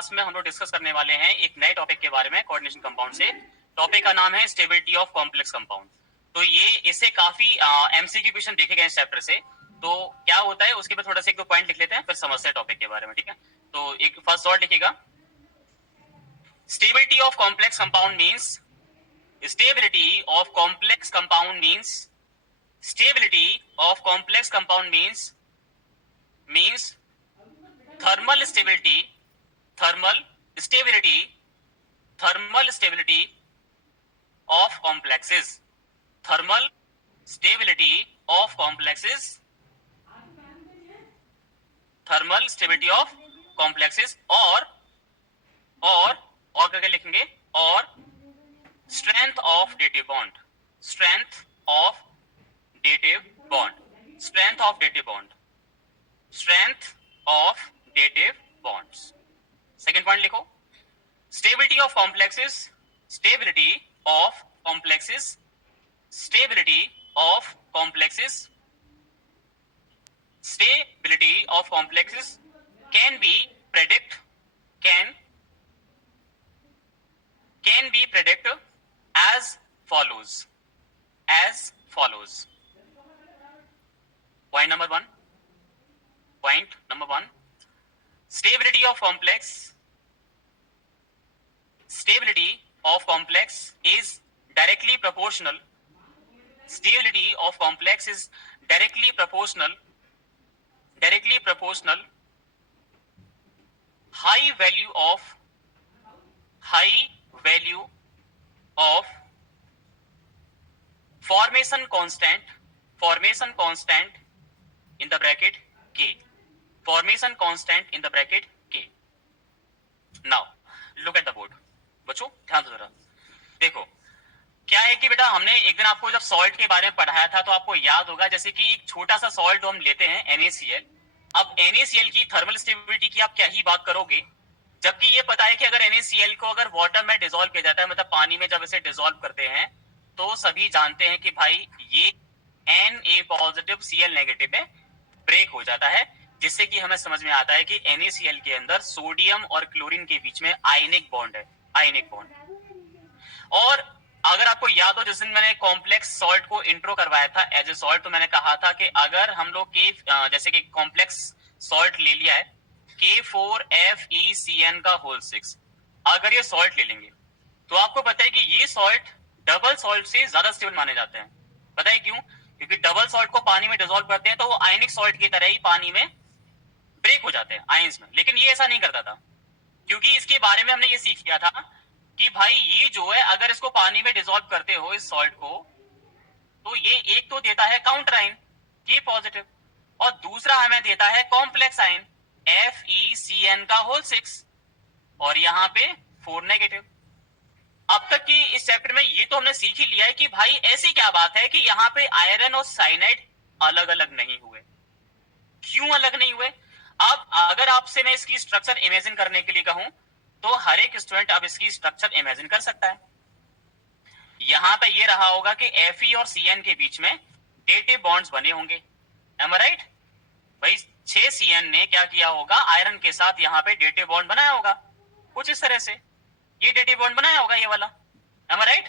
Class में हम लोग डिस्कस करने वाले हैं एक नए टॉपिक के बारे में कोऑर्डिनेशन कंपाउंड से। टॉपिक का नाम है स्टेबिलिटी ऑफ कॉम्प्लेक्स कंपाउंड। तो ये इससे काफी एमसीक्यू क्वेश्चन देखे गए इस चैप्टर से। तो क्या होता है उसके बाद थोड़ा सा एक दो पॉइंट लिख लेते हैं, फिर समझते हैं टॉपिक के बारे में, ठीक है। तो एक फर्स्ट वर्ड लिखिएगा, stability of complex compound means, stability of complex compound means, stability of complex compound means thermal stability, thermal stability, thermal stability of complexes, thermal stability of complexes, thermal stability of complexes और करके लिखेंगे और strength of dative bond, strength of dative bond, strength of dative bond, strength of dative bonds. Second point लिखो, stability of complexes, stability of complexes, stability of complexes, stability of complexes can be predicted as follows. Point number one, stability of complex is directly proportional. Stability of complex is directly proportional high value of formation constant in the bracket K. Formation constant in the bracket K. Now look at the board. बच्चों ध्यान दो जरा, देखो क्या है कि बेटा हमने एक दिन आपको जब सॉल्ट के बारे में पढ़ाया था तो आपको याद होगा जैसे कि एक छोटा सा सॉल्ट हम लेते हैं NaCl। अब NaCl की थर्मल स्टेबिलिटी की आप क्या ही बात करोगे, जबकि ये पता है कि अगर NaCl को अगर वाटर में डिसॉल्व किया जाता है, मतलब पानी में जब इसे डिसॉल्व करते हैं तो सभी जानते हैं कि भाई ये Na पॉजिटिव Cl नेगेटिव में ब्रेक हो जाता है, जिससे कि हमें समझ में आता है कि NaCl के अंदर सोडियम और क्लोरीन के बीच में आयनिक बॉन्ड है, आयनिक बॉन्ड। और अगर आपको याद हो जिस दिन मैंने कॉम्प्लेक्स सॉल्ट को इंट्रो करवाया था एज ए सॉल्ट, तो मैंने कहा था कि अगर हम लोग के जैसे कि कॉम्प्लेक्स सॉल्ट ले लिया है K4FeCN का होल 6, अगर ये सॉल्ट ले लेंगे तो आपको पता है कि ये सॉल्ट डबल सॉल्ट से ज्यादा स्टेबल माने जाते हैं। पता है क्यों? क्योंकि डबल सॉल्ट को पानी में डिसॉल्व करते हैं तो वो आयनिक सॉल्ट की तरह ही पानी में ब्रेक हो जाते हैं आयंस में, लेकिन ये ऐसा नहीं करता था, क्योंकि इसके बारे में हमने ये सीख लिया था कि भाई ये जो है अगर इसको पानी में डिसॉल्व करते हो इस सॉल्ट को, तो ये एक तो देता है काउंटर आयन K पॉजिटिव और दूसरा हमें देता है कॉम्प्लेक्स आयन FeCN का होल 6 और यहाँ पे 4 नेगेटिव। अब तक की इस चैप्टर में ये तो हमने सीख ही लिया है कि भाई ऐसी क्या बात है कि यहाँ पे आयरन और साइनाइड अलग अलग नहीं हुए। क्यों अलग नहीं हुए? अब अगर आपसे मैं इसकी स्ट्रक्चर इमेजिन करने के लिए कहूं तो हर एक स्टूडेंट अब इसकी स्ट्रक्चर इमेजिन कर सकता है। यहां पे ये रहा होगा कि Fe और Cn के बीच में डेटिव बॉन्ड्स बने होंगे। एम आई राइट? भाई 6 Cn ने क्या किया होगा, आयरन के साथ यहां पे डेटिव बॉन्ड बनाया होगा, कुछ इस तरह से ये डेटिव बॉन्ड बनाया होगा ये वाला। एम आई राइट?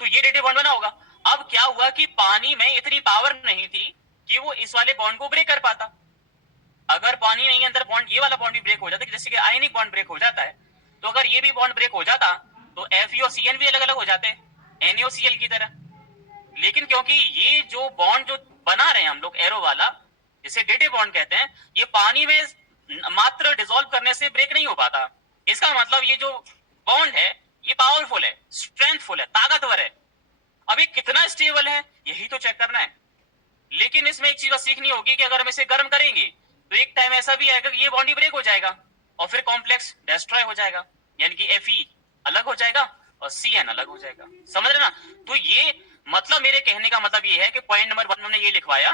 तो ये डेटिव बॉन्ड बना होगा। अब क्या हुआ कि पानी में इतनी पावर नहीं थी कि वो इस वाले बॉन्ड को ब्रेक कर पाता। अगर पानी नहीं अंदर बॉन्ड, ये वाला बॉन्ड भी ब्रेक हो जाता, जैसे कि आयनिक बॉन्ड ब्रेक हो जाता है, तो अगर ये भी बॉन्ड ब्रेक हो जाता तो Fe और Cn भी अलग अलग हो जाते NaOCl की तरह। लेकिन क्योंकि ये जो बॉन्ड जो बना रहे हैं हम लोग एरो वाला, जिसे डेटिव बॉन्ड कहते हैं, ये पानी में मात्र डिसॉल्व करने से ब्रेक नहीं हो पाता। इसका मतलब ये जो बॉन्ड है ये पावरफुल है, स्ट्रेंथफुल है, ताकतवर है। अब ये कितना स्टेबल है यही तो चेक करना है। लेकिन इसमें एक चीज सीखनी होगी कि अगर हम इसे गर्म करेंगे तो एक टाइम ऐसा भी आएगा कि ये बॉन्ड ब्रेक हो जाएगा और फिर कॉम्प्लेक्स डिस्ट्रॉय हो जाएगा, यानी कि Fe अलग हो जाएगा और Cn अलग हो जाएगा। समझ रहे ना? तो ये मतलब मेरे कहने का मतलब ये है कि पॉइंट नंबर 1 हमने ये लिखवाया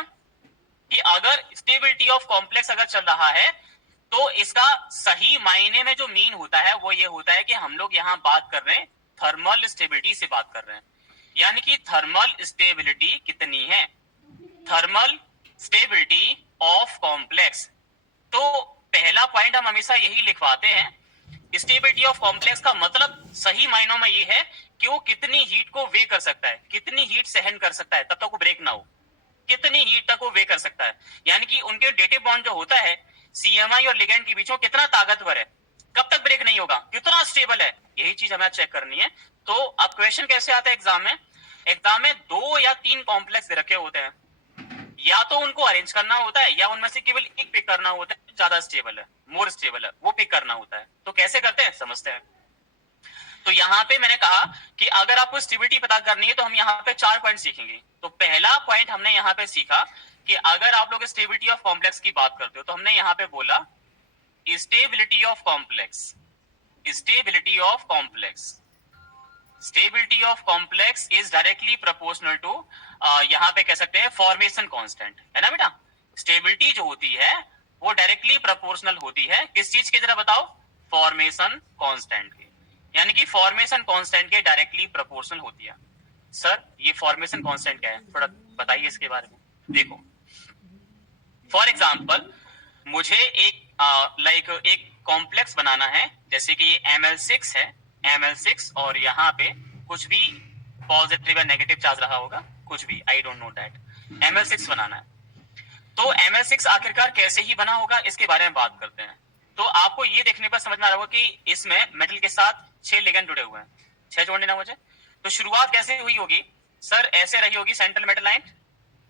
कि अगर स्टेबिलिटी ऑफ कॉम्प्लेक्स अगर चल रहा है तो इसका सही मायने में जो मीन होता है वो ये होता है कि हम लोग यहां बात कर रहे हैं थर्मल स्टेबिलिटी से बात कर रहे हैं, यानी कि थर्मल स्टेबिलिटी कितनी है, थर्मल स्टेबिलिटी ऑफ कॉम्प्लेक्स। तो पहला पॉइंट हम हमेशा यही लिखवाते हैं स्टेबिलिटी ऑफ कॉम्प्लेक्स का मतलब सही मायनों में ये है कि वो कितनी हीट को वे कर सकता है, कितनी हीट सहन कर सकता है तब तक वो ब्रेक ना हो, कितनी हीट तक वो वे कर सकता है। यानी कि उनके डेटिव बॉन्ड जो होता है सीएमआई और लिगैंड के बीच में कितना ताकतवर है, कब तक ब्रेक नहीं होगा, कितना स्टेबल है, यही चीज हमें चेक करनी है। तो अब क्वेश्चन कैसे आता है एग्जाम में, एग्जाम में 2 या 3 कॉम्प्लेक्स दे रखे होते हैं, या तो उनको अरेंज करना होता है या उनमें से केवल एक पिक करना होता है, ज्यादा स्टेबल है, मोर स्टेबल है, वो पिक करना होता है। तो कैसे करते हैं समझते हैं। तो यहाँ पे मैंने कहा कि अगर आपको स्टेबिलिटी पता करनी है तो हम यहाँ पे 4 पॉइंट सीखेंगे। तो पहला पॉइंट हमने यहाँ पे सीखा कि अगर आप लोग स्टेबिलिटी ऑफ कॉम्प्लेक्स की बात करते हो तो हमने यहाँ पे बोला stability of complex, stability of complex, stability of complex is directly proportional to, यहाँ पे कह सकते हैं फॉर्मेशन कांस्टेंट, है ना बेटा। स्टेबिलिटी जो होती है वो डायरेक्टली प्रोपोर्शनल होती है किस चीज की, जरा बताओ, फॉर्मेशन कांस्टेंट के, यानी कि फॉर्मेशन कांस्टेंट के डायरेक्टली प्रोपोर्शनल होती है। सर ये फॉर्मेशन कांस्टेंट क्या है, थोड़ा बताइए इसके बारे में। देखो फॉर एग्जांपल मुझे एक एक कॉम्प्लेक्स बनाना है, जैसे कि ये Ml6 है, Ml6, और यहाँ पे कुछ भी पॉजिटिव या नेगेटिव चार्ज रहा होगा, कुछ भी, I don't know that, Ml6 बनाना है। तो Ml6 आखिरकार कैसे ही बना होगा इसके बारे में बात करते हैं। तो आपको ये देखने पर समझ में आ रहा होगा कि इसमें मेटल के साथ 6 लिगेंड जुड़े हुए हैं, 6 जोड़ने ना मुझे। तो शुरुआत कैसे हुई होगी, सर ऐसे रही होगी सेंट्रल मेटल लाइन,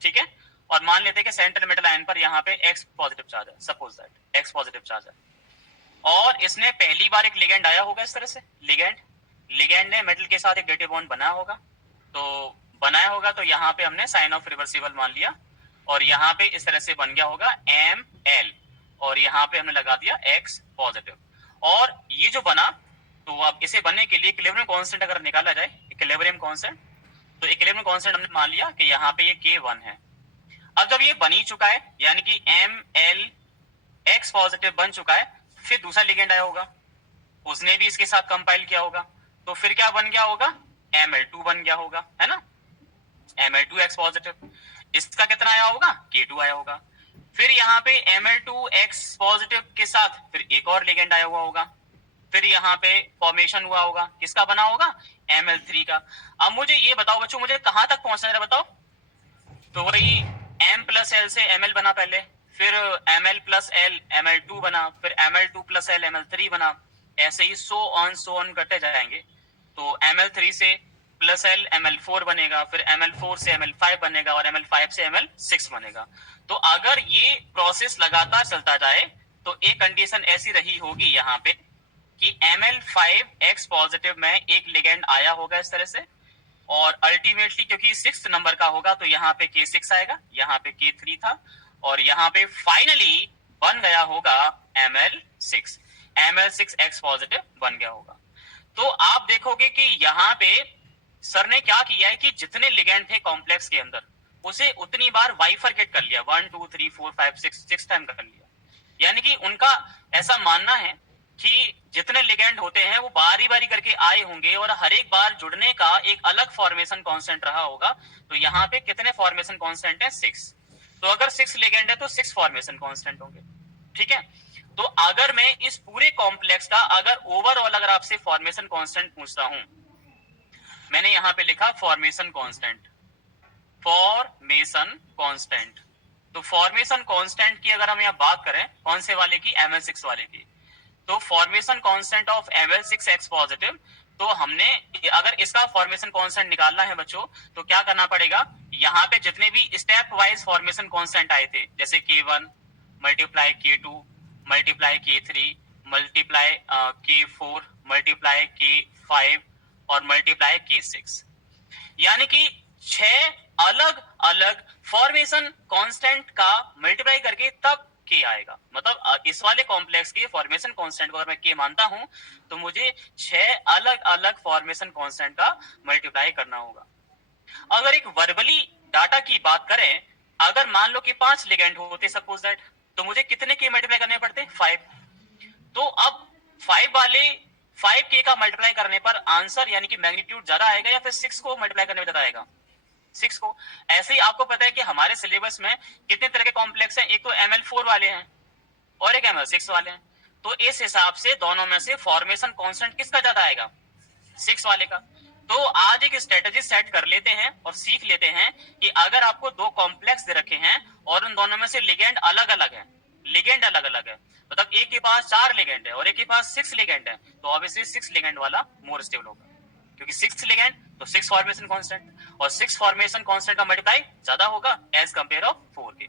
ठीक है, और मान लेते हैं कि सेंट्रल मेटल लाइन पर यहाँ पे X पॉजिटिव चार्ज है, suppose that X positive charge है, और इसने पहली बार एक लिगेंड आया होगा इस तरह से, लिगेंड ने मेटल के साथ एक डेटिव बॉन्ड बनाया होगा, तो बनाया होगा तो यहाँ पे हमने साइन ऑफ रिवर्सिबल मान लिया, और यहाँ पे इस तरह से बन गया होगा Ml, और यहाँ पे हमने लगा दिया X पॉजिटिव, और ये जो बना, तो अब इसे बनने के लिए इक्विलिब्रियम कांस्टेंट अगर निकाला जाए, इक्विलिब्रियम कांस्टेंट, तो इक्विलिब्रियम कांस्टेंट हमने मान लिया कि यहाँ पे ये K1 है। अब जब ये बन ही चुका है, यानी कि Ml X पॉजिटिव बन चुका है, फिर दूसरा लिगेंड आया होगा, उसने भी इसके साथ कंपाइल किया होगा, तो फिर क्या बन गया होगा, Ml2 बन गया होगा, है ना, Ml2 X पॉजिटिव, इसका कितना आया होगा, K2 आया होगा। फिर यहाँ पे Ml2 X पॉजिटिव के साथ फिर एक और लिगेंड आया हुआ होगा, फिर यहाँ पे फॉर्मेशन हुआ होगा, किसका बना होगा, Ml3 का। अब मुझे ये बताओ बच्चों, मुझे कहां तक पहुंचना है बताओ, तो वही M प्लस एल से Ml बना पहले, फिर Ml प्लस एल Ml2 बना, फिर Ml2 प्लस एल Ml3 बना, ऐसे ही सो ऑन करते जाएंगे। तो Ml3 से प्लस एल Ml4 बनेगा, फिर Ml4 से Ml5 बनेगा, और Ml5 से Ml6 बनेगा। तो अगर ये प्रोसेस लगातार चलता जाए तो एक कंडीशन ऐसी रही होगी यहाँ पे कि Ml5X पॉजिटिव में एक लिगेंड आया होगा इस तरह से, और अल्टीमेटली क्योंकि 6th नंबर का होगा तो यहाँ पे K6 आएगा, यहाँ पे K3 था, और यहाँ पे फाइनली बन गया होगा Ml6X पॉजिटिव बन गया होगा। तो आप देखोगे कि यहाँ पे सर ने क्या किया है कि जितने लिगेंड थे कॉम्प्लेक्स के अंदर उसे उतनी बार बाइफरकेट कर लिया, 1 2 3 4 5 6 टाइम कर लिया। यानी कि उनका ऐसा मानना है कि जितने लिगेंड होते हैं वो बारी बारी करके आए होंगे और हर एक बार जुड़ने का एक अलग फॉर्मेशन कांस्टेंट रहा होगा। तो यहाँ पे कितने फॉर्मेशन कांस्टेंट है, 6। तो अगर 6 लिगेंड है तो 6 फॉर्मेशन कांस्टेंट होंगे, ठीक है। तो अगर मैं इस पूरे कॉम्प्लेक्स का अगर ओवरऑल अगर आपसे फॉर्मेशन कांस्टेंट पूछता हूं, मैंने यहां पे लिखा फॉर्मेशन कांस्टेंट, फॉर्मेशन कांस्टेंट। तो फॉर्मेशन कांस्टेंट की अगर हम यहां बात करें, कौन से वाले की, Ml6 वाले की, तो formation constant of Ml6X positive, तो हमने अगर इसका फॉर्मेशन कांस्टेंट निकालना है बच्चों तो क्या करना पड़ेगा, यहाँ पे जितने भी स्टेप वाइज फॉर्मेशन कांस्टेंट आए थे, जैसे K1 multiply K2 multiply K3 multiply K4 multiply K5 और मल्टीप्लाई K6, यानी कि 6 अलग अलग फॉर्मेशन कांस्टेंट का मल्टीप्लाई करके तब K आएगा। मतलब इस वाले कॉम्प्लेक्स के फॉर्मेशन कांस्टेंट को अगर मैं K मानता हूं तो मुझे 6 अलग अलग फॉर्मेशन कांस्टेंट का मल्टीप्लाई करना होगा। अगर एक वर्बली डाटा की बात करें, अगर मान लो कि 5 लिगेंड होते सपोज दैट, तो मुझे कितने K मल्टीप्लाई करने पड़ते, 5। तो अब 5 वाले 5K का मल्टीप्लाई करने पर आंसर यानी कि मैग्नीट्यूड ज्यादा आएगा या फिर 6 को मल्टीप्लाई करने में ज्यादा आएगा, 6 को। ऐसे ही आपको पता है कि हमारे सिलेबस में कितने तरह के कॉम्प्लेक्स हैं, एक तो Ml4 वाले हैं और एक Ml6 वाले हैं। तो इस हिसाब से दोनों में से फॉर्मेशन कांस्टेंट किसका ज्यादा आएगा, 6 वाले का। तो आज एक स्ट्रेटेजी सेट कर लेते हैं और सीख लेते हैं कि अगर आपको दो कॉम्प्लेक्स दे रखे हैं और उन दोनों में से लिगेंड अलग अलग है, लिगेंड अलग अलग है, मतलब एक के पास 4 लिगेंड है और एक के पास 6 लिगेंड है, तो ऑब्वियसली 6 लिगेंड वाला मोर स्टेबल होगा, क्योंकि 6 लिगेंड तो 6 फॉर्मेशन कांस्टेंट, और 6 फॉर्मेशन कांस्टेंट का मल्टीप्लाई ज्यादा होगा एज कंपेयर ऑफ 4 के।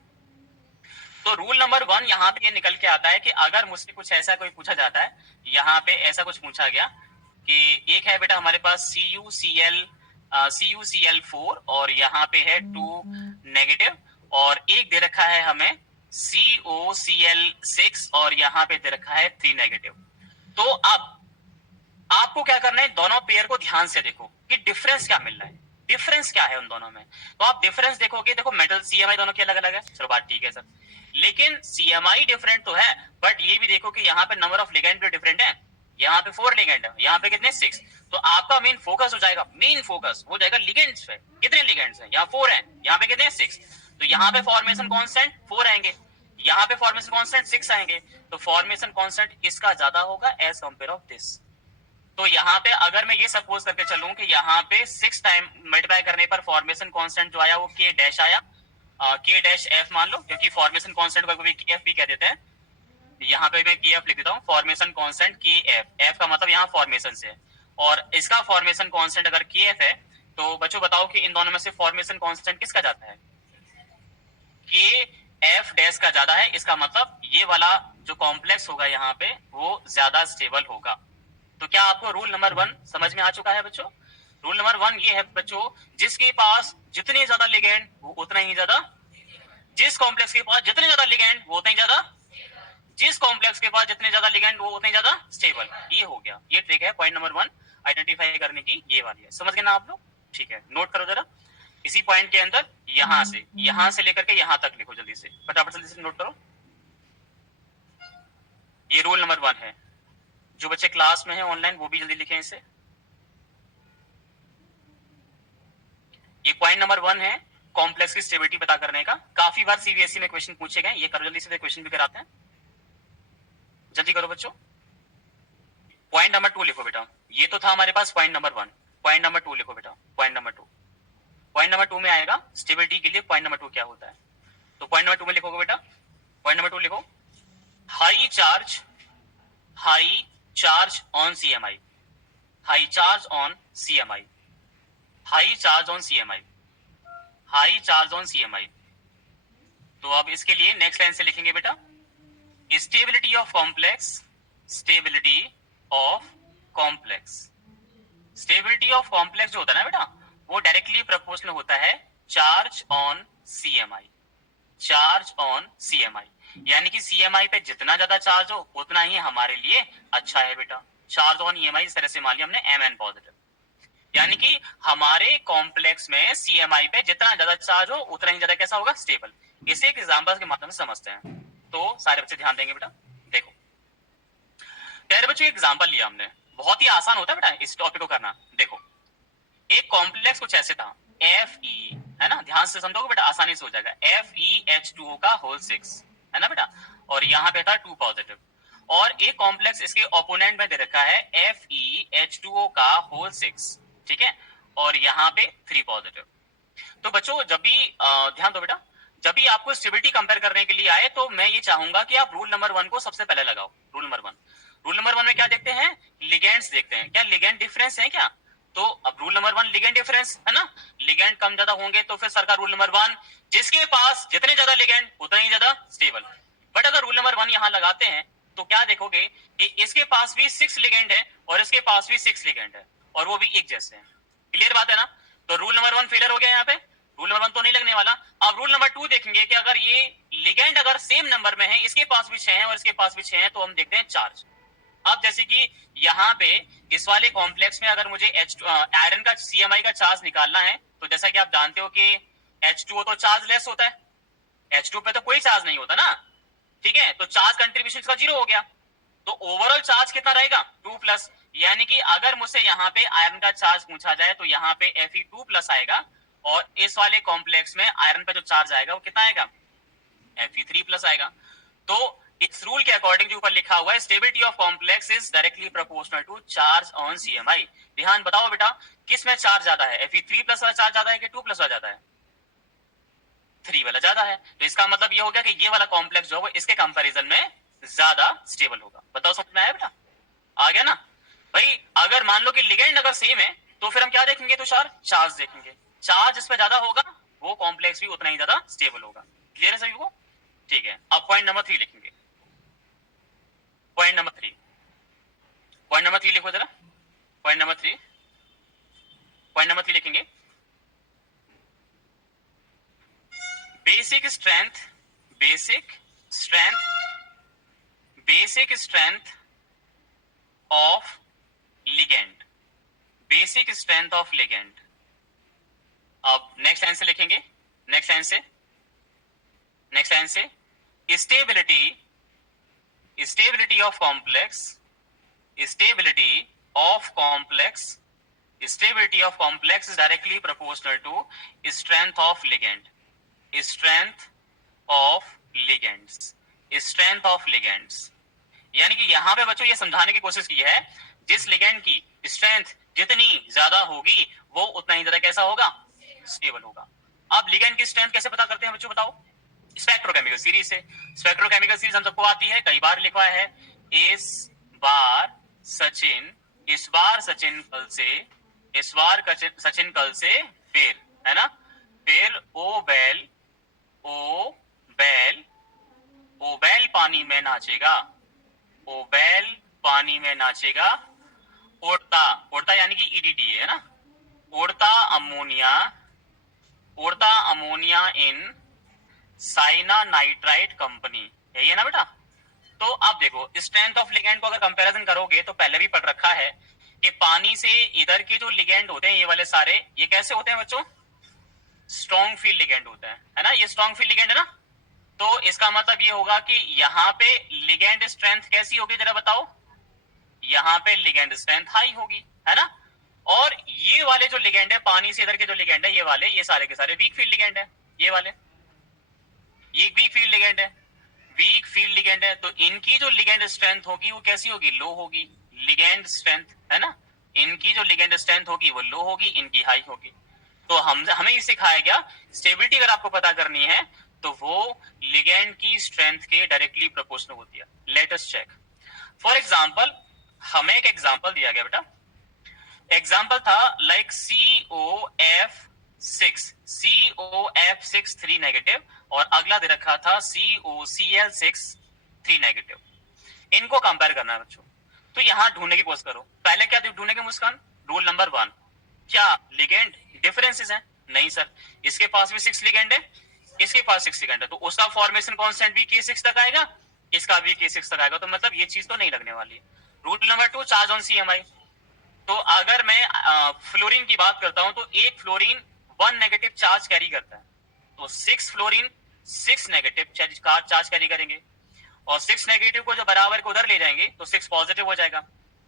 तो रूल नंबर 1 यहाँ पे ये निकल के आता है कि अगर मुझसे कुछ ऐसा कोई पूछा जाता है, यहाँ पे ऐसा कुछ पूछा गया कि एक है बेटा हमारे पास CuCl4 और यहाँ पे है 2 नेगेटिव, और एक दे रखा है हमें COCl6 और यहाँ पे दे रखा है 3 नेगेटिव। तो अब आपको क्या करना है, दोनों पेयर को ध्यान से देखो कि डिफरेंस क्या मिल रहा है, डिफरेंस क्या है उन दोनों में। तो आप डिफरेंस देखोगे, देखो मेटल CMI दोनों के अलग अलग है, चलो बात ठीक है सर, लेकिन CMI डिफरेंट तो है, बट ये भी देखो कि यहाँ पे नंबर ऑफ लिगेंड भी डिफरेंट है, यहाँ पे 4 लिगेंड है, यहाँ पे कितने 6। तो आपका मेन फोकस हो जाएगा, मेन फोकस हो जाएगा लिगेंड्स पे, कितने लिगेंड्स हैं, यहाँ 4 हैं, यहाँ पे कितने 6, तो यहाँ पे फॉर्मेशन कांस्टेंट 4 आएंगे, यहाँ पे फॉर्मेशन कांस्टेंट 6 आएंगे, तो फॉर्मेशन कांस्टेंट इसका ज्यादा होगा एज कंपेयर ऑफ दिस। तो यहाँ पे अगर मैं ये सपोज करके चलूं कि यहाँ पे 6 टाइम मल्टीप्लाई करने पर फॉर्मेशन कांस्टेंट जो आया वो के डैश आया, के डैश एफ मान लो, क्योंकि फॉर्मेशन कांस्टेंट को भी के एफ भी कह देते हैं, यहाँ पे मैं के एफ लिख देता हूँ, फॉर्मेशन कांस्टेंट के एफ, एफ का मतलब यहाँ फॉर्मेशन से, और इसका फॉर्मेशन कांस्टेंट अगर के एफ है, तो बच्चों बताओ कि इन दोनों में से फॉर्मेशन कांस्टेंट किसका जाता है, के एफ डैश का ज्यादा है, इसका मतलब ये वाला जो कॉम्प्लेक्स होगा यहाँ पे वो ज्यादा स्टेबल होगा। तो क्या आपको रूल नंबर 1 समझ में आ चुका है बच्चों? रूल नंबर 1 ये है बच्चों, जिसके पास जितने ज्यादा लिगेंड वो उतना ही ज्यादा, जिस कॉम्प्लेक्स के पास जितने ज्यादा लिगेंड वो उतना ही ज्यादा, जिस कॉम्प्लेक्स के पास जितने ज्यादा लिगेंड वो उतने ज्यादा स्टेबल। ये हो गया, ये ट्रिक है पॉइंट नंबर 1 आइडेंटिफाई करने की, ये वाली है, समझ गए ना आप लोग? ठीक है, नोट करो जरा इसी पॉइंट के अंदर, यहां से लेकर के यहां तक लिखो, जल्दी से फटाफट जल्दी से नोट करो। ये रूल नंबर 1 है, जो बच्चे क्लास में हैं ऑनलाइन वो भी जल्दी लिखें इसे। ये पॉइंट नंबर 1 है कॉम्प्लेक्स की स्टेबिलिटी पता करने का, काफी बार सीबीएसई में क्वेश्चन पूछे गए, ये करो जल्दी से, क्वेश्चन भी कराते हैं, जल्दी करो बच्चों। पॉइंट नंबर 2 लिखो बेटा, ये तो था हमारे पास पॉइंट नंबर 1, पॉइंट नंबर 2 लिखो बेटा, पॉइंट नंबर 2, पॉइंट नंबर 2 में आएगा स्टेबिलिटी के लिए पॉइंट नंबर 2 क्या होता है। तो पॉइंट नंबर 2 में लिखोगे बेटा, पॉइंट नंबर 2 लिखो, high charge on CMI, high charge on CMI, high charge on CMI, high charge on CMI। तो अब इसके लिए नेक्स्ट लाइन से लिखेंगे बेटा, stability of complex, stability of complex, stability of complex जो होता है ना बेटा, वो डायरेक्टली प्रोपोर्शनल होता है charge on CMI, charge on CMI, यानी कि CMI पे जितना ज्यादा चार्ज हो उतना ही हमारे लिए अच्छा है बेटा। चार्ज ऑन EMI इस तरह से मान लिया हमने Mn पॉजिटिव, यानी कि हमारे कॉम्प्लेक्स में CMI पे जितना ज्यादा चार्ज हो उतना ही ज्यादा कैसा होगा, स्टेबल। इसे एक एग्जांपल के माध्यम से समझते हैं, तो सारे बच्चे ध्यान देंगे बेटा। देखो प्यारे बच्चों, एग्जांपल लिया हमने, बहुत ही आसान होता है बेटा इस टॉपिक को करना। देखो एक कॉम्प्लेक्स कुछ ऐसे था Fe, है ना, ध्यान से समझोगे बेटा आसानी से हो जाएगा, FeH2O का होल 6 है ना बेटा, और यहाँ पे था 2 पॉजिटिव, और एक कॉम्प्लेक्स इसके ओपोनेंट में दे रखा है FeH2O का होल 6, ठीक है, और यहाँ पे 3 पॉजिटिव। तो बच्चों जब भी ध्यान दो बेटा, जब भी आपको स्टेबिलिटी कंपेयर करने के लिए आए तो मैं ये चाहूंगा कि आप रूल नंबर 1 को सबसे पहले लगाओ। रूल नंबर 1, रूल नंबर 1 में क्या देखते हैं, लिगेंड्स देखते हैं, क्या लिगेंड डिफरेंस है क्या। तो अब रूल नंबर 1 लिगेंड डिफरेंस है ना, लिगेंड कम ज्यादा होंगे तो फिर सर का रूल नंबर 1, जिसके पास जितने ज्यादा लिगेंड उतना ही ज्यादा स्टेबल। बट अगर रूल नंबर 1 यहां लगाते हैं तो क्या देखोगे कि इसके पास भी 6 लिगेंड है और इसके पास भी 6 लिगेंड है, और वो भी एक जैसे हैं। क्लियर बात है ना, तो रूल नंबर 1 फेलियर हो गया यहाँ पे, रूल नंबर 1 तो नहीं लगने वाला। अब रूल नंबर 2 देखेंगे कि अगर ये लिगेंड अगर सेम नंबर में है, इसके पास भी 6 है और इसके पास भी 6 है, तो हम देखते हैं चार्ज। अब जैसे कि यहाँ पे इस वाले कॉम्प्लेक्स में अगर मुझे आयरन का CMI का चार्ज निकालना है, तो जैसा कि आप जानते हो कि H2O तो चार्ज लेस होता है, H2O पे तो कोई चार्ज नहीं होता ना, ठीक है, तो चार्ज कंट्रीब्यूशन का 0 हो गया, तो ओवरऑल चार्ज कितना रहेगा 2+, यानी कि अगर मुझसे यहाँ पे आयरन का चार्ज पूछा जाए तो यहाँ पे Fe2+ आएगा, और इस वाले कॉम्प्लेक्स में आयरन पे जो चार्ज आएगा वो कितना आएगा, Fe3+ आएगा। तो इस रूल के अकॉर्डिंग जो ऊपर लिखा हुआ है, stability of complex is directly proportional to charge on CMI। ध्यान बताओ बेटा, किस में चार्ज ज्यादा है? Fe3 प्लस वाला चार्ज ज्यादा है कि 2 प्लस वाला ज्यादा है? 3 वाला ज्यादा है। तो इसका मतलब ये हो गया कि ये वाला कॉम्प्लेक्स जो है वो इसके कंपैरिजन में ज्यादा स्टेबल होगा। बताओ समझ में आया बेटा? आ गया ना भाई? अगर मान लो कि लिगेंड अगर सेम है तो फिर हम क्या देखेंगे तुषार? चार्ज देखेंगे। चार्ज इस पे ज्यादा होगा, वो कॉम्प्लेक्स भी उतना ही ज्यादा स्टेबल होगा। क्लियर है सभी को? ठीक है, अब पॉइंट नंबर 3 लिखेंगे। पॉइंट नंबर 3, पॉइंट नंबर 3 लिखो जरा। पॉइंट नंबर 3, पॉइंट नंबर 3 लिखेंगे। Basic strength, basic strength, basic strength of ligand, basic strength of ligand. अब नेक्स्ट लाइन से लिखेंगे, नेक्स्ट लाइन से, नेक्स्ट लाइन से, stability, stability of complex, stability of complex, stability of complex is directly proportional to strength of ligand, strength of ligands, strength of ligands। यानी कि यहां पे बच्चों ये समझाने की कोशिश की है, जिस लिगेंड की स्ट्रेंथ जितनी ज्यादा होगी वो उतना ही ज्यादा कैसा होगा? स्टेबल होगा। अब लिगेंड की स्ट्रेंथ कैसे पता करते हैं बच्चों बताओ? स्पेक्ट्रोकेमिकल सीरीज से। स्पेक्ट्रोकेमिकल सीरीज हम सबको आती है, कई बार लिखा है। इस बार सचिन, इस बार सचिन कल से, इस बार सचिन कल से फिर, है ना? फिर ओ बैल, ओ बैल, ओ बैल पानी में नाचेगा, ओ बैल पानी में नाचेगा। उड़ता, उड़ता यानी कि EDTA है ना? उड़ता अमोनिया, उड़ता अमोनिया इन साइना नाइट्राइट कंपनी, यही है ना बेटा? तो अब देखो, स्ट्रेंथ ऑफ लिगेंड को अगर कंपैरिजन करोगे तो पहले भी पढ़ रखा है कि पानी से इधर के जो लिगेंड होते हैं ये वाले सारे, ये कैसे होते हैं बच्चों? स्ट्रॉन्ग फील्ड लिगेंड होता है ना? ये स्ट्रॉन्ग फील्ड लिगेंड है ना? तो इसका मतलब ये होगा कि यहाँ पे लिगेंड स्ट्रेंथ कैसी होगी जरा बताओ? यहाँ पे लिगेंड स्ट्रेंथ हाई होगी, है ना? और ये वाले जो लिगेंड है, पानी से इधर के जो लिगेंड है ये वाले, ये सारे के सारे वीक फील्ड लिगेंड है। ये वाले, ये वीक फील्ड लिगेंड है, वीक फील्ड लिगेंड है। तो इनकी जो लिगेंड स्ट्रेंथ होगी वो कैसी होगी? लो होगी। लिगेंड स्ट्रेंथ, है ना? इनकी जो लिगेंड स्ट्रेंथ होगी वो लो होगी, इनकी हाई होगी। तो हमें ये सिखाया गया, स्टेबिलिटी अगर आपको पता करनी है तो वो लिगेंड की स्ट्रेंथ के डायरेक्टली प्रोपोर्शनल होती है। Let us check. For example, हमें एक एग्जांपल दिया गया बेटा। एग्जांपल था लाइक COF6, COF6 3 नेगेटिव, और अगला दे रखा था COCl6 3 नेगेटिव। इनको कंपेयर करना है बच्चों। तो यहां ढूंढने की कोशिश करो। पहले क्या ढूंढेंगे मुस्कान? रूल नंबर 1, क्या लिगेंड डिफरेंसेस हैं? नहीं सर, इसके पास भी 6 लिगेंड है, इसके पास 6 लिगेंड है, तो उसका फॉर्मेशन कांस्टेंट भी K6 तक आएगा, इसका भी K6 तक आएगा। तो मतलब ये चीज तो नहीं लगने वाली है। Rule number 2, charge on CMI। तो अगर मैं फ्लोरीन की बात करता हूं तो एक फ्लोरीन 1 नेगेटिव चार्ज कैरी करता है, तो 6 फ्लोरीन 6 नेगेटिव चार्ज कैरी करेंगे, और 6 नेगेटिव को जो बराबर को उधर ले जाएंगे तो 6 पॉजिटिव हो जाएगा।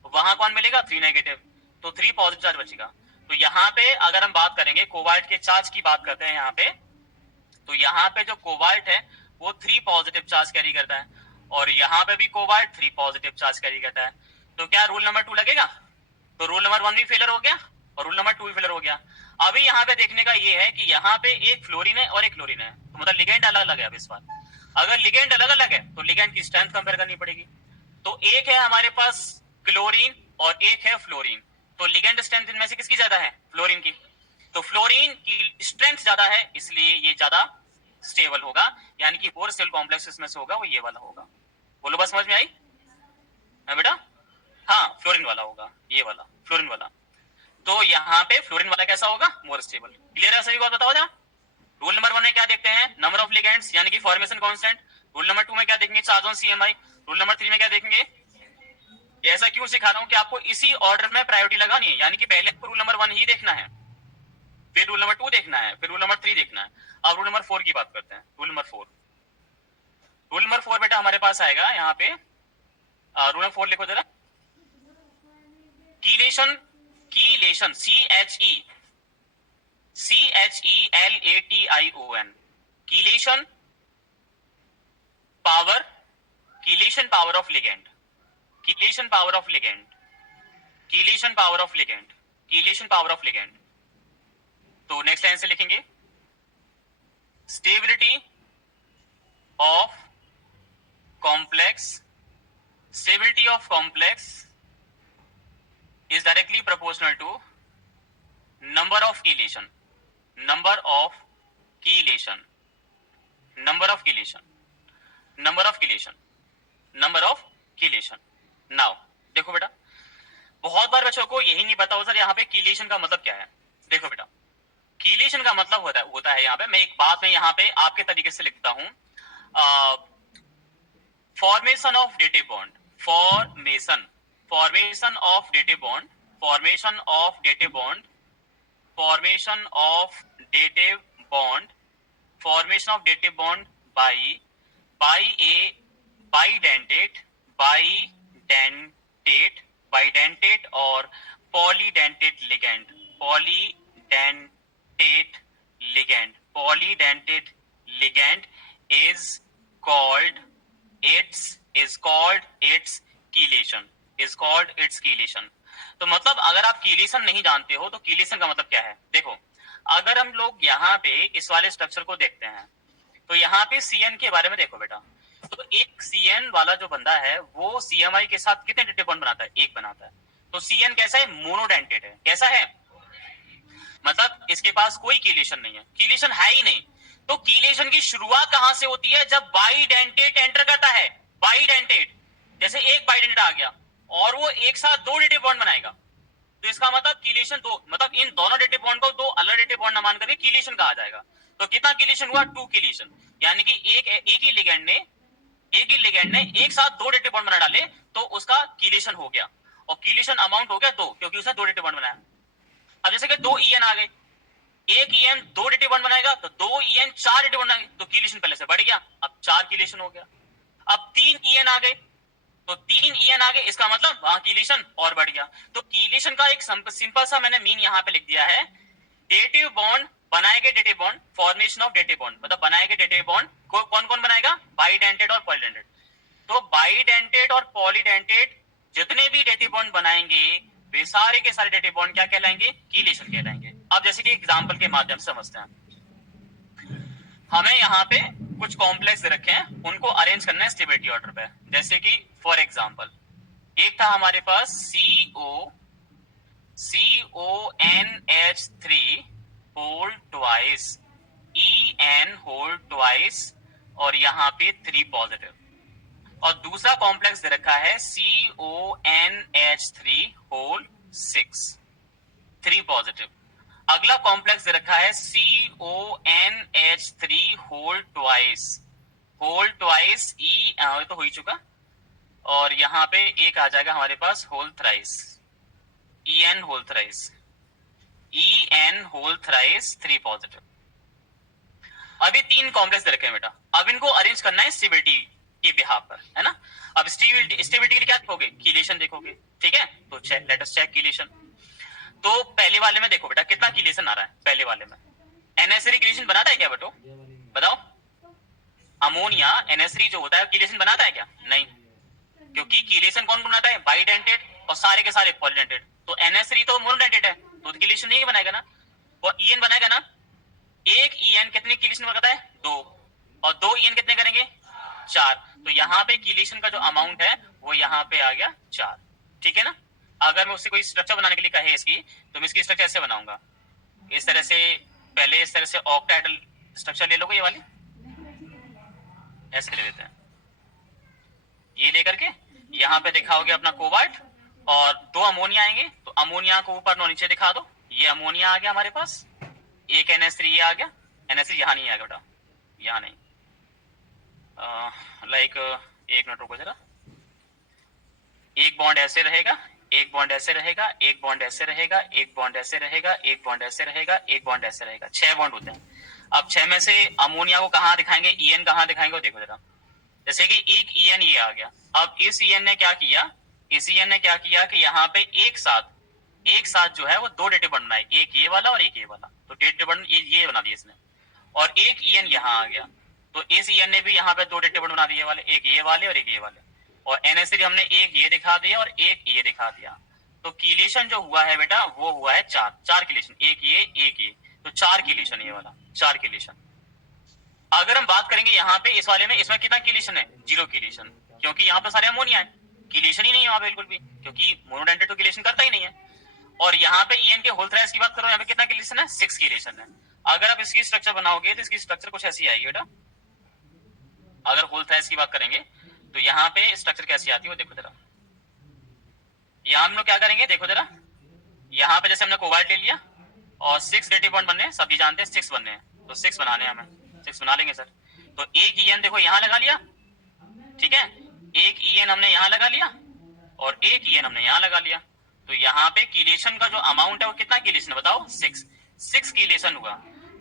वहां कौन मिलेगा? 3 नेगेटिव, तो 3 पॉजिटिव चार्ज बचेगा। तो यहाँ पे अगर हम बात करेंगे कोबाल्ट के चार्ज की बात करते हैं यहाँ पे, तो यहाँ पे जो कोबाल्ट है वो 3 पॉजिटिव चार्ज कैरी करता है, और यहाँ पे भी कोबाल्ट 3 पॉजिटिव चार्ज कैरी करता है। तो क्या रूल नंबर 2 लगेगा? तो रूल नंबर 1 भी फेलर हो गया और रूल नंबर 2 भी फेलर हो गया। अभी यहाँ पे देखने का ये है कि यहाँ पे एक फ्लोरीन है और एक क्लोरीन है, तो मतलब लिगेंड अलग अलग है। अब इस बार अगर लिगेंड अलग अलग है तो लिगेंड की स्ट्रेंथ कंपेयर करनी पड़ेगी। तो एक है हमारे पास क्लोरीन और एक है फ्लोरीन, तो लिगेंड स्ट्रेंथ इनमें से किसकी ज्यादा है? फ्लोरीन की। तो फ्लोरीन की स्ट्रेंथ ज्यादा है, इसलिए ये ज्यादा स्टेबल होगा, यानी कि 4 सेल कॉम्प्लेक्स इसमें से होगा वो ये वाला होगा। बोलो बस, समझ में आई है बेटा? हाँ, फ्लोरीन वाला होगा, ये वाला फ्लोरीन वाला। तो यहाँ पे फ्लोरीन वाला कैसा होगा? More stable. क्लियर है सभी को? बताओ जरा। रूल नंबर 1 में क्या देखते हैं? नंबर ऑफ लिगेंड्स यानी कि फॉर्मेशन कांस्टेंट। रूल नंबर 2 में क्या देखेंगे? Charge on CMI। Rule number 3 में क्या देखेंगे? ऐसा क्यों सिखा रहा हूं कि आपको इसी ऑर्डर में प्रायोरिटी लगानी है, यानी कि पहले आपको रूल नंबर 1 ही देखना है, फिर रूल नंबर 2 देखना है, फिर रूल नंबर 3 देखना है। अब रूल नंबर 4 की बात करते हैं। रूल नंबर 4, रूल नंबर 4 बेटा हमारे पास आएगा यहाँ पे। रूल नंबर 4 लिखो जरा। Chelation, chelation, CHELATION, chelation power chelation power of ligand, chelation power of ligand, chelation power of ligand, chelation power of ligand. तो नेक्स्ट लाइन से लिखेंगे stability of complex, stability of complex is directly proportional to number of chelation, number of chelation, number of chelation, number of chelation, number of chelation। now देखो बेटा, बहुत बार बच्चों को यही नहीं पता सर यहाँ पे कीलेशन का मतलब क्या है। देखो बेटा, कीलेशन का मतलब होता है यहाँ पे, मैं एक बात में यहाँ पे आपके तरीके से लिखता हूं, formation of dative bond, formation of dative bond, formation of dative bond, formation of dative bond, formation of dative bond by a bidentate, bidentate or polydentate ligand, polydentate ligand, polydentate ligand is called its chelation, is called its chelation. तो मतलब अगर आप chelation नहीं जानते हो तो chelation का मतलब क्या है। देखो, अगर हम लोग यहाँ पे इस वाले स्ट्रक्चर को देखते हैं तो यहाँ पे CN के बारे में देखो बेटा, तो एक CN वाला जो बंदा है वो CMI के साथ कितने डेटिव बॉन्ड बनाता है, एक बनाता है। तो CN कैसा है, मोनोडेंटेट है। कैसा है, मतलब इसके पास कोई कीलेशन नहीं है, कीलेशन है ही नहीं। तो कीलेशन की शुरुआत कहां से होती है, जब बाइडेंटेट एंटर करता है। बाइडेंटेट, जैसे एक बाइडेंटेट आ गया और वो एक साथ दो डेटिव बॉन्ड बनाएगा, तो इसका मतलब कीलेशन दो, मतलब इन दोनों डेटिव बॉन्ड को दो अलग डेटिव बॉन्ड न मान करके कीलेशन कहा जाएगा। तो कितना कीलेशन हुआ, 2 कीलेशन, यानी कि एक ही लिगेंड ने एक साथ दो डेटिव बॉन्ड बना डाले तो उसका कीलेशन हो गया, और कीलेशन अमाउंट हो गया 2, क्योंकि उसने दो डेटिव बॉन्ड बनाया। अब जैसे कि 2 EN आ गए, एक EN दो डेटिव बॉन्ड बनाएगा तो 2 EN 4 डेटिव बॉन्ड बनाएंगे, तो कीलेशन पहले से बढ़ गया, अब 4 कीलेशन हो गया। अब 3 EN आ गए, तो 3 EN आ गए, इसका मतलब वहां कीलेशन और बढ़ गया। तो कीलेशन का एक सिंपल सा मैंने मीन यहाँ पे लिख दिया है, डेटिव बॉन्ड, बनाए गए dative bond, formation of dative bond, मतलब बनाए गए डेटिव बॉन्ड को कौन कौन बनाएगा, बाइडेंटेट और पॉलीडेंटेट। तो बाइडेंटेट और पॉलीडेंटेट जितने भी डेटिव बॉन्ड बनाएंगे वे सारे के सारे डेटिव बॉन्ड क्या कहलाएंगे, कीलेशन कहलाएंगे। अब जैसे कि एग्जांपल के माध्यम से समझते हैं, हमें यहाँ पे कुछ कॉम्प्लेक्स दे रखे हैं, उनको अरेंज करना है स्टेबिलिटी ऑर्डर पे। जैसे कि फॉर एग्जांपल एक था हमारे पास CONH3 whole twice, EN whole twice, और यहाँ पे 3 पॉजिटिव। और दूसरा कॉम्प्लेक्स दे रखा है CONH3 होल 6, 3 पॉजिटिव। अगला कॉम्प्लेक्स दे रखा है CONH3 होल ट्वाइस, तो हो ही चुका, और यहाँ पे एक आ जाएगा हमारे पास whole thrice, EN whole thrice 3 positive. अभी 3 कॉम्प्लेक्स दे रखे हैं बेटा, अब इनको अरेंज करना है स्टेबिलिटी के बिहाफ पर, है ना। अब स्टेबिलिटी के लिए क्या देखोगे, कीलेशन देखोगे, ठीक है। तो लेट अस चेक कीलेशन। तो पहले वाले में देखो बेटा कितना कीलेशन आ रहा है, पहले वाले में NH3 कीलेशन बनाता है क्या बेटो, बताओ। अमोनिया NH3 जो होता है कीलेशन बनाता है क्या, नहीं, क्योंकि कीलेशन कौन बनाता है, बाइडेंटेट और सारे के सारे पॉलीडेंटेट। तो NH3 तो मोनोडेंटेट है, तो कीलेशन नहीं बनाएगा ना, और EN बनाएगा ना। एक EN कितने कीलेशन बनाता है, 2, और 2 EN कितने करेंगे, 4। तो यहाँ पे कीलेशन का जो अमाउंट है वो यहाँ पे आ गया 4, ठीक है ना। अगर मैं उससे कोई स्ट्रक्चर बनाने के लिए कहे इसकी, तो मैं इसकी स्ट्रक्चर ऐसे बनाऊंगा, इस तरह से, पहले इस तरह से ऑक्टाहेड्रल स्ट्रक्चर ले लोगे, ये वाली ऐसे ले लेते हैं, ये लेकर के यहाँ पे दिखाओगे अपना कोबाल्ट, और 2 अमोनिया आएंगे, तो अमोनिया को ऊपर और नीचे दिखा दो। ये अमोनिया आ गया हमारे पास, एक NH3 ये आ गया, NH3 यहाँ नहीं आएगा बेटा, यहाँ नहीं, लाइक एक मिनट रुको जरा, एक बॉन्ड ऐसे रहेगा, एक बॉन्ड ऐसे रहेगा, एक बॉन्ड ऐसे रहेगा, एक बॉन्ड ऐसे रहेगा, एक बॉन्ड ऐसे रहेगा, एक बॉन्ड ऐसे रहेगा, 6 बॉन्ड होते हैं। अब 6 में से अमोनिया को कहाँ दिखाएंगे, EN कहाँ दिखाएंगे, देखो जरा। जैसे कि एक EN ये आ गया, अब इस EN ने क्या किया, इस EN ने क्या किया कि यहाँ पे एक साथ जो है वो 2 डेटिव बॉन्ड बनाए, एक ये वाला और एक ये वाला, तो डेटिव बॉन्ड ये बना दिया इसने। और एक EN यहाँ आ गया, तो इस EN ने भी यहाँ पे 2 डेटा बना दिए वाले, एक ये वाले और एक ये वाले, और NH3 हमने एक ये दिखा दिया और एक ये दिखा दिया। तो कीलेशन जो हुआ है बेटा वो हुआ है 4 कीलेशन, एक ये, तो 4 कीलेशन, ये वाला 4 कीलेशन। अगर हम बात करेंगे यहाँ पे इस वाले में, इसमें कितना कीलेशन है? 0 कीलेशन, क्योंकि यहाँ पे सारे अमोनिया है, कीलेशन ही नहीं है वहां बिल्कुल भी, क्योंकि मोनोडेंटेट तो कीलेशन करता ही नहीं है। और यहाँ पे EN के होल थ्राइस की बात करो, यहाँ पे कितना कीलेशन है? 6 कीलेशन है। अगर आप इसकी स्ट्रक्चर बनाओगे तो इसकी स्ट्रक्चर कुछ ऐसी आएगी बेटा। अगर होल थ्राइस की बात करेंगे तो यहाँ पे स्ट्रक्चर कैसी आती है वो देखो जरा। यहाँ हम लोग क्या करेंगे देखो जरा, यहाँ पे जैसे हमने कोबाल्ट ले लिया और 6 डेटिव बॉन्ड बनने हैं, सभी जानते हैं 6 बनने हैं, तो 6 बनाने हैं हमें, 6 बना लेंगे सर। तो एक EN देखो यहाँ लगा लिया, ठीक है, एक EN हमने यहाँ लगा लिया और एक EN हमने यहाँ लगा लिया। तो यहाँ पे कीलेशन का जो अमाउंट है वो कितना कीलेशन है बताओ? 6 कीलेशन हुआ।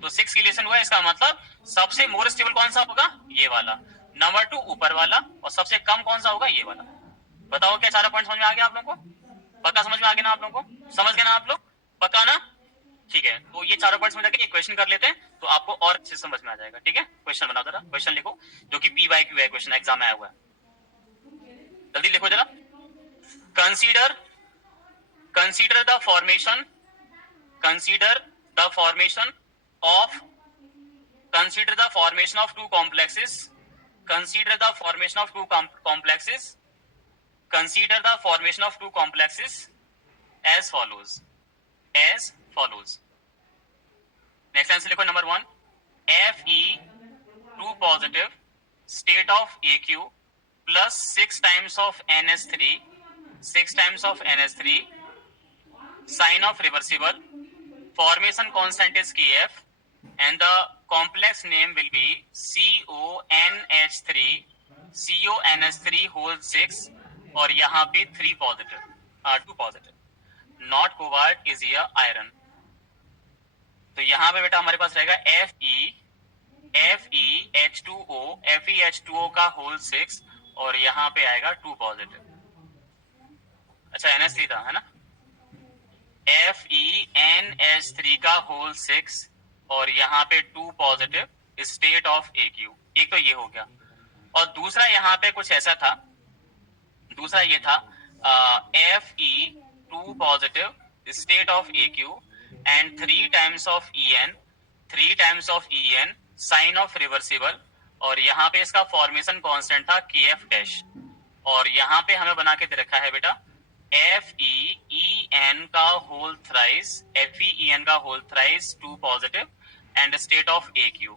तो 6 कीलेशन हुआ, इसका मतलब सबसे मोर स्टेबल कौन सा होगा? ये वाला। नंबर 2 ऊपर वाला, और सबसे कम कौन सा होगा? ये वाला। बताओ क्या सारा पॉइंट समझ में आ गया आप लोगों को? पक्का समझ में आ गया ना आप लोगों को? समझ गए ना आप लोग? पक्का ना? ठीक है, तो ये चारों पॉइंट्स में जाके एक क्वेश्चन कर लेते हैं तो आपको और अच्छे समझ में आ जाएगा। ठीक है, क्वेश्चन बनाओ जरा, क्वेश्चन लिखो जो कि PYQ है, क्वेश्चन एग्जाम में आया हुआ है, जल्दी लिखो जरा। Consider the formation of two complexes. Consider the formation of two complexes. Consider the formation of two complexes as follows. Next answer लिखो, number 1, Fe2 positive state of AQ plus 6 times of NH3, sign of reversible, formation constant is Kf, and the complex name will be CONH3 whole 6, और यहाँ पे 2 positive, not cobalt is here iron। तो यहाँ पे बेटा हमारे पास रहेगा FeH2O का होल 6, और यहाँ पे आएगा 2 पॉजिटिव। अच्छा NH3 था है ना, FeNH3 का होल 6 और यहाँ पे 2 पॉजिटिव स्टेट ऑफ AQ। एक तो ये हो गया, और दूसरा यहाँ पे कुछ ऐसा था, दूसरा ये था Fe2 positive state of AQ and 3 times of EN sign of reversible, और यहाँ पे इसका फॉर्मेशन कांस्टेंट था Kf डैश, और यहाँ पे हमें बना के दे रखा है बेटा FeEN का whole thrice 2 positive and state of AQ।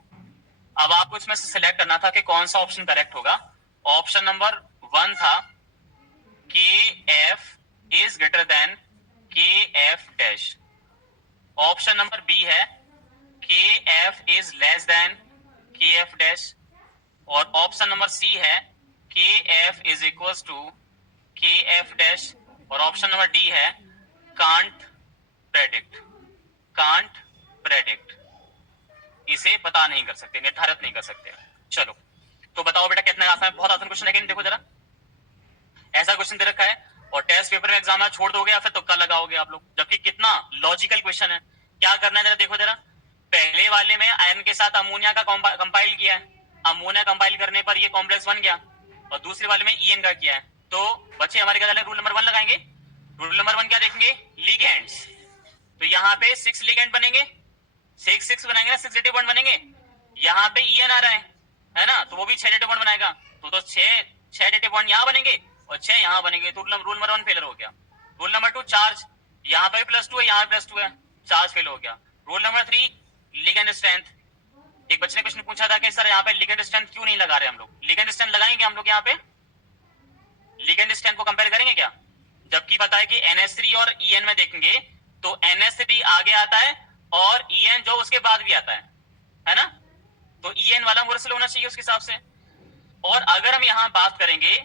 अब आपको इसमें से सिलेक्ट करना था कि कौन सा ऑप्शन करेक्ट होगा। ऑप्शन नंबर 1 था Kf is greater than Kf dash. Option number B है Kf is less than Kf dash, और ऑप्शन नंबर C है Kf is equal to Kf dash, और ऑप्शन नंबर D है can't predict, इसे पता नहीं कर सकते, निर्धारित नहीं कर सकते। चलो तो बताओ बेटा कितना आसान, बहुत आसान क्वेश्चन है कि नहीं? देखो जरा, ऐसा क्वेश्चन दे रखा है और टेस्ट पेपर में एग्जाम में छोड़ दोगे या फिर तुक्का लगाओगे आप लोग, जबकि कितना लॉजिकल क्वेश्चन है। क्या करना है जरा देखो जरा, पहले वाले में आयरन के साथ अमोनिया का कंपाइल किया है, अमोनिया कंपाइल करने पर ये कॉम्प्लेक्स बन गया, और दूसरे वाले में EN का किया है। तो बच्चे हमारे क्या रूल नंबर 1 लगाएंगे। रूल नंबर 1 क्या देखेंगे? लिगेंड्स। तो यहाँ पे 6 लिगेंड बनेंगे, 6 बनाएंगे ना, 6 डेटिव बॉन्ड बनेंगे। यहाँ पे EN आ रहा है ना, तो वो भी 6 डेटिव बॉन्ड बनाएगा, तो 6 डेटिव बॉन्ड यहाँ बनेंगे और 6 यहाँ बनेंगे। तो रूल नंबर 1 फेलर हो गया। रूल नंबर 2 चार्ज, यहाँ पे +2 है, यहाँ पे +2 है, चार्ज फेल हो गया। Rule number 3 ligand strength. एक बच्चे ने क्वेश्चन पूछा था कि सर यहाँ पे लिगेंड स्ट्रेंथ क्यों नहीं लगा रहे हम लोग। लिगेंड स्ट्रेंथ लगाएंगे हम लोग, यहाँ पे लिगेंड स्ट्रेंथ को कंपेयर करेंगे क्या, जबकि पता है कि NH3 और EN में देखेंगे तो NH3 आगे आता है और EN जो उसके बाद भी आता है ना, तो EN वाला मोरसल होना चाहिए उसके हिसाब से। और अगर हम यहाँ बात करेंगे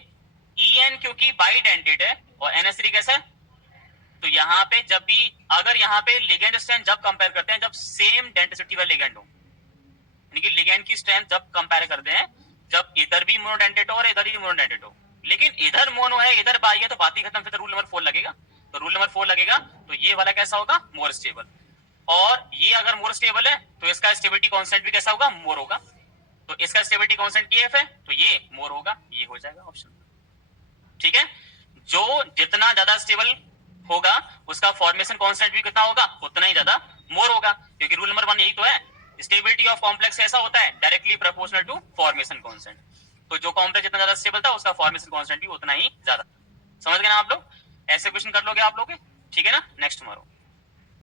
EN क्योंकि बाइडेंटेड है और NH3 कैसा है, तो यहाँ पे जब भी अगर यहाँ पे लिगेंड स्ट्रेंथ जब कंपेयर करते हैं जब सेम डेंसिटी वाला लिगेंड हो, यानी कि लिगेंड की स्ट्रेंथ जब कंपेयर करते हैं जब इधर भी मोनोडेंटेट हो और इधर भी मोनोडेंटेट हो, लेकिन इधर मोनो है इधर बाई है, तो बात ही खत्म। फिर रूल नंबर 4 लगेगा। तो रूल नंबर 4 लगेगा, तो ये वाला कैसा होगा? More stable. और ये अगर मोर स्टेबल है तो इसका स्टेबिलिटी कांस्टेंट भी कैसा होगा? मोर होगा। तो इसका स्टेबिलिटी कांस्टेंट KF है, तो ये मोर होगा, ये हो जाएगा ऑप्शन। ठीक है, जो जितना ज्यादा स्टेबल होगा उसका फॉर्मेशन कांस्टेंट भी कितना होगा, उतना ही ज्यादा मोर होगा, क्योंकि रूल नंबर 1 यही तो है, स्टेबिलिटी ऑफ कॉम्प्लेक्स कैसा होता है, directly proportional to formation constant. तो जो कॉम्प्लेक्स जितना ज्यादा स्टेबल था उसका फॉर्मेशन कांस्टेंट भी उतना ही ज्यादा। समझ गए ना आप लोग, ऐसे क्वेश्चन कर लोगे आप लोग, ठीक है ना। नेक्स्ट मारो।